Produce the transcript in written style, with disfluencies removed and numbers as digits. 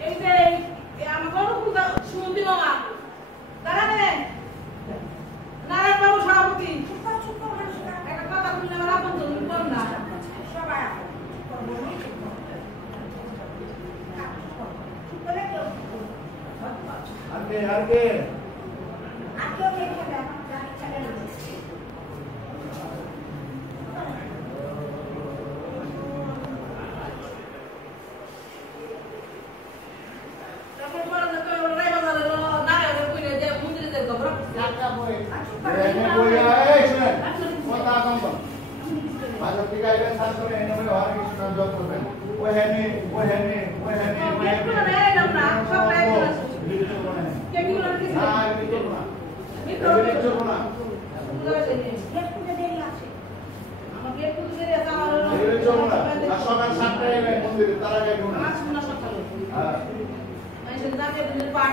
এই যে আমার গরুকুল সুমতি মামা দাঁড়াবেন নারায়ণ বাবু সভাপতি একটা কথা বললে আমার আপন তো বল না সবাই আগে সকাল 7টায় মন্দিরে তার আগে পাঠ